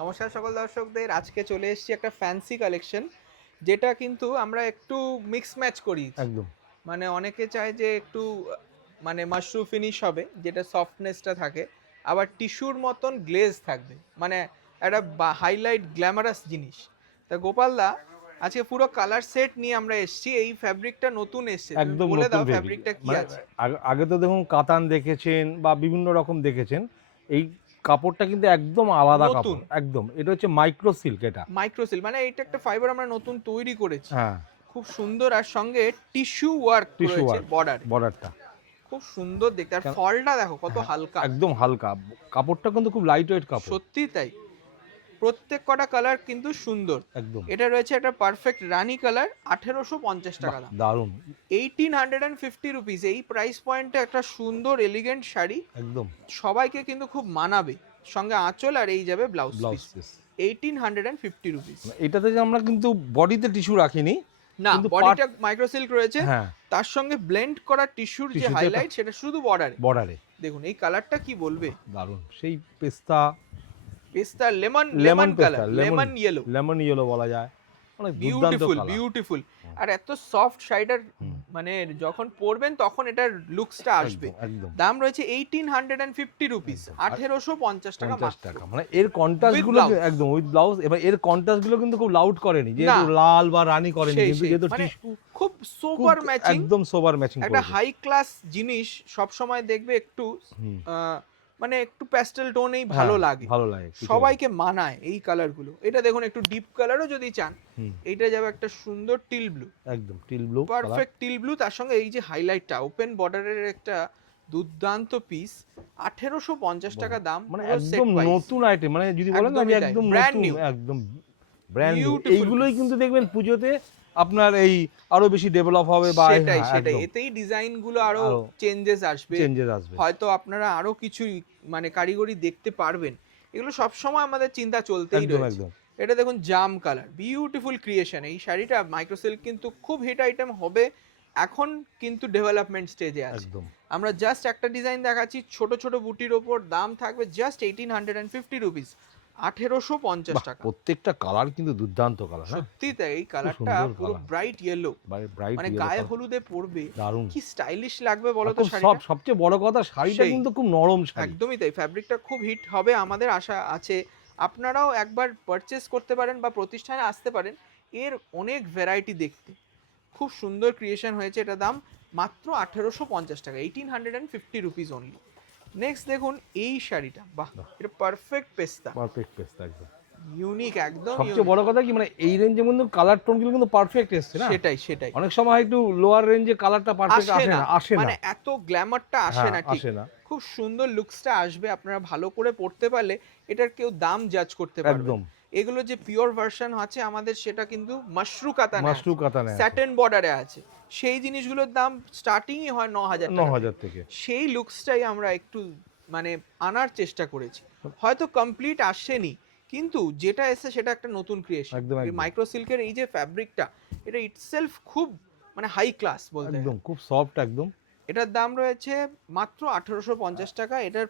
নমস্কার সকল দর্শকদের। আজকে চলে এসেছি একটা ফ্যান্সি কালেকশন, যেটা কিন্তু আমরা একটু মিক্স ম্যাচ করি। একদম মানে অনেকে চায় যে একটু মানে মাশরু ফিনিশ হবে, যেটা সফটনেসটা থাকে, আবার টিস্যুর মতন গ্লেজ থাকবে, মানে একটা হাইলাইট গ্ল্যামারাস জিনিস। তা গোপাল দা, আজকে পুরো কালার সেট নিয়ে আমরা এসেছি। এই ফ্যাব্রিকটা নতুন এসেছে, তুমি একদম বলে নতুন দাও ফেব্রিক। ফ্যাব্রিকটা কি মানে আছে। আগে তো দেখুন কাতান দেখেছেন বা বিভিন্ন রকম দেখেছেন, এই কাপড়টা কিন্তু একদম আলাদা নতুন কাপড়। একদম এটা হচ্ছে মাইক্রো সিল্ক। এটা মাইক্রোসিল, মানে এটা একটা ফাইবার আমরা নতুন তৈরি করেছি, হ্যাঁ, খুব সুন্দর। আর সঙ্গে টিস্যু ওয়ার্ক টিস্যু রয়েছে ওয়ার্ক বর্ডারে, বর্ডারটা। খুব সুন্দর দেখতে। আর ফলটা দেখো কত হ্যাঁ, হালকা, একদম হালকা কাপড়টা, কিন্তু খুব লাইট ওয়েট কাপড়। সত্যি তাই। প্রত্যেক কটা কালার কিন্তু সুন্দর। একদম এটা রয়েছে একটা পারফেক্ট রানি কালার, 1850 বাহ, টাকা দাম। দারুণ। 1850 রুপিস এই প্রাইস পয়েন্টে একটা সুন্দর এলিগেন্ট শাড়ি একদম সবাইকে কিন্তু খুব মানাবে। সঙ্গে আঁচল আর এই যাবে blouse blouse piece. Piece. 1850 rupees. এটাতে যে আমরা কিন্তু বডিতে টিস্যু রাখিনি, না, কিন্তু পার্ট। বডিটা মাইক্রোসিল্ক রয়েছে, হ্যাঁ, তার সঙ্গে ব্লেন্ড করা টিস্যুর যে টিস্যুতে হাইলাইট সেটা শুধু বর্ডারে। বর্ডারে। দেখুন এই কালারটা কি বলবে, দারুণ সেই পেস্তা, পেস্তা লেমন, লেমন পেস্তা, colour, lemon yellow. Lemon yellow বলা যায়। অনেক দুর্দান্ত বিউটিফুল কালার। বিউটিফুল। আর এত সফট শাড়িটার, হুম, মানে যখন পরবেন তখন এটার লুকসটা আসবে। একদম একদম দাম রয়েছে 1850 রুপিস, একদম। আর 1850 টাকা 50 মাত্র, টাকা, মানে এর কন্ট্রাস্ট উইথ গুলো ব্লাউজ। একদম উইথ ব্লাউজ। এবার এর কন্ট্রাস্ট গুলো কিন্তু খুব লাউড করেনি, না, যেহেতু লাল বা রানী করেনি, সেই কিন্তু সেই যেহেতু মানে টিস্যু খুব খুব সুপার ম্যাচিং। একদম সোবার ম্যাচিং একটা করেছে। হাই ক্লাস জিনিস সব সময় দেখবে একটু হুম, আহ, মানে একটু প্যাস্টেল টোনেই হ্যাঁ ভালো লাগে, ভালো লাগে কিছু একটা। সবাইকে মানায় এই কালারগুলো। এটা দেখুন একটু ডিপ কালারও যদি চান, হুম, এইটা যাবে একটা সুন্দর টিল ব্লু, একদম teal blue colour. Perfect teal blue. তার সঙ্গে এই যে হাইলাইটটা, ওপেন বর্ডারের একটা দুর্দান্ত পিস। 1850 টাকা দাম, মানে পুরো সেট একদম ওয়াইজ। নতুন আইটেম, মানে যদি বলেন না যে একদমই তাই, একদম ব্র্যান্ড নতুন, নিউ, একদম ব্র্যান্ড নিউ। বিউটিফুল এইগুলোই পিস। কিন্তু দেখবেন পুজোতে আপনার এই আরো বেশি ডেভেলপ হবে বা সেটাই হ্যাঁ সেটাই, একদম এতেই ডিজাইন গুলো আরো আরো চেঞ্জেস আসবে। চেঞ্জেস আসবে। হয়তো আপনারা আরো কিছু মানে কারিগরি দেখতে পারবেন। এগুলো সব সময় আমাদের চিন্তা চলতেই একদম রয়েছে। একদম এটা দেখুন জাম কালার, বিউটিফুল ক্রিয়েশন। এই শাড়িটা মাইক্রোসিল্ক কিন্তু খুব হিট আইটেম হবে, এখন কিন্তু ডেভেলপমেন্ট স্টেজে আছে। একদম আমরা জাস্ট একটা ডিজাইন দেখাচ্ছি, ছোট ছোট বুটির ওপর, দাম থাকবে জাস্ট 1850 রুপিস, 1850 বাহ, টাকা। প্রত্যেকটা কালার কিন্তু দুর্দান্ত কালার। হ্যাঁ, সত্যি তাই, এই খুব কালারটা সুন্দর পুরো কালার, ব্রাইট ইয়েলো, ব্রাইট মানে ইয়েলো গায়ে কালার, হলুদে পরবে দারুণ। কি স্টাইলিশ লাগবে বলো আর তো খুব শাড়িটা। সবচেয়ে বড় কথা, শাড়িটা সেই, কিন্তু খুব নরম শাড়ি। একদমই তাই, ফ্যাব্রিকটা খুব হিট হবে আমাদের আশা আছে। আপনারাও একবার পারচেস করতে পারেন বা প্রতিষ্ঠানে আসতে পারেন, এর অনেক ভ্যারাইটি দেখতে। খুব সুন্দর ক্রিয়েশন হয়েছে। এটা দাম মাত্র 1850 টাকা, 1850 রুপিস অনলি। নেক্সট দেখুন এই শাড়িটা, বাহ, এটা পারফেক্ট পেস্তা, পারফেক্ট পেস্ট একদম। ইউনিক, একদম সবচেয়ে ইউনিক। বড় কথা কি, মানে এই রেঞ্জের মধ্যে কালার টোনগুলো কিন্তু পারফেক্ট এসছে না। সেটাই সেটাই, অনেক সময় একটু লোয়ার রেঞ্জে কালারটা পারফেক্ট আসে আসে না, না, আসে না। মানে এত গ্ল্যামারটা আসে হ্যাঁ, না ঠিক। আসে না। খুব সুন্দর লুকসটা আসবে, আপনারা ভালো করে পড়তে পারলে এটার কেউ দাম জাজ করতে পারবে একদম না। এগুলো যে পিওর ভার্সন আছে আমাদের, সেটা কিন্তু মাশরু কাতানে মাশরু আছে, কাতানে আছে স্যাটেন বর্ডারে আছে। সেই জিনিসগুলোর দাম স্টার্টিংই হয় 9000 টাকা থেকে। 9000 থেকে। সেই লুকসটাই আমরা একটু মানে আনার চেষ্টা করেছি। হয়তো কমপ্লিট আসেনি, কিন্তু যেটা এসে সেটা একটা নতুন ক্রিয়েশন। একদম এই একদম মাইক্রো সিল্কের এই যে ফ্যাব্রিকটা, এটা ইটসেলফ খুব মানে হাই ক্লাস বলতে একদম গেলে। খুব সফট একদম। এটার দাম রয়েছে মাত্র 1850 টাকা। এটার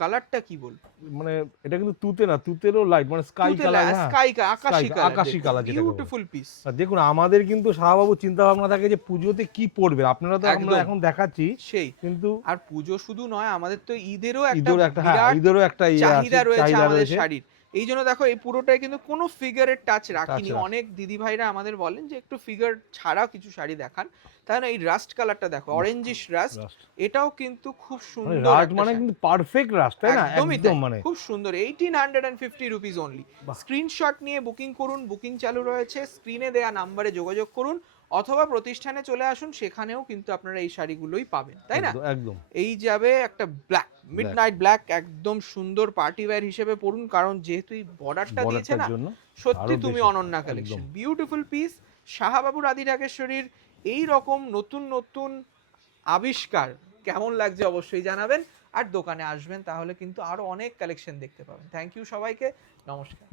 কালারটা কি বল, মানে এটা কিন্তু তুতে না, তুতেরও লাইট, মানে স্কাই তুতেলা কালার। হ্যাঁ, স্কাই, স্কাই আকাশি কালার, আকাশি দেখুন কালার যেটাকে বলে। Beautiful piece. আর দেখুন আমাদের কিন্তু শাহবাবু চিন্তা ভাবনা থাকে যে পুজোতে কি পরবে, আপনারা তো আমরা একদম এখন দেখাচ্ছি, সেই। কিন্তু আর পুজো শুধু নয়, আমাদের তো ঈদেরও একটা ঈদেরও একটা, হ্যাঁ বিরাট ঈদেরও একটা ইয়ে আছে, চাহিদা রয়েছে চাহিদা আমাদের রয়েছে। শাড়ির। এই জন্য দেখো এই পুরোটাই কিন্তু কোনো ফিগারের টাচ রাখিনি। তাছাড়া অনেক দিদি ভাইরা আমাদের বলেন যে একটু ফিগার ছাড়া কিছু শাড়ি দেখান। তাই না, এই রাস্ট কালারটা দেখো, বাহ, অরেঞ্জিশ রাস্ট, রাস্ট, এটাও কিন্তু খুব মানে সুন্দর রাস্ট একটা মানে শাড়ি। কিন্তু পারফেক্ট রাস্ট, তাই না? একদমই একদম তাই, মানে খুব সুন্দর। 1850 রুপিস অনলি। বাহ, স্ক্রিনশট নিয়ে বুকিং করুন, বুকিং চালু রয়েছে, স্ক্রিনে দেয়া নাম্বারে যোগাযোগ করুন, অথবা প্রতিষ্ঠানে চলে আসুন, সেখানেও কিন্তু আপনারা এই শাড়িগুলোই পাবেন, তাই না। একদম একদম এই যাবে একটা black, mid black, night black, একদম সুন্দর পার্টি ওয়্যার হিসেবে পরুন, কারণ যেহেতু এই বর্ডারটা দিয়েছে বর্ডারটার না, জন্য সত্যি আরো তুমি বেশি অনন্যা একদম। Collection, beautiful piece. শাহাবাবু রাধি ঢাকেশ্বরীর এই রকম নতুন নতুন আবিষ্কার কেমন লাগছে অবশ্যই জানাবেন। আর দোকানে আসবেন, তাহলে কিন্তু আরো অনেক কালেকশন দেখতে পাবেন। থ্যাংক ইউ সবাইকে, নমস্কার।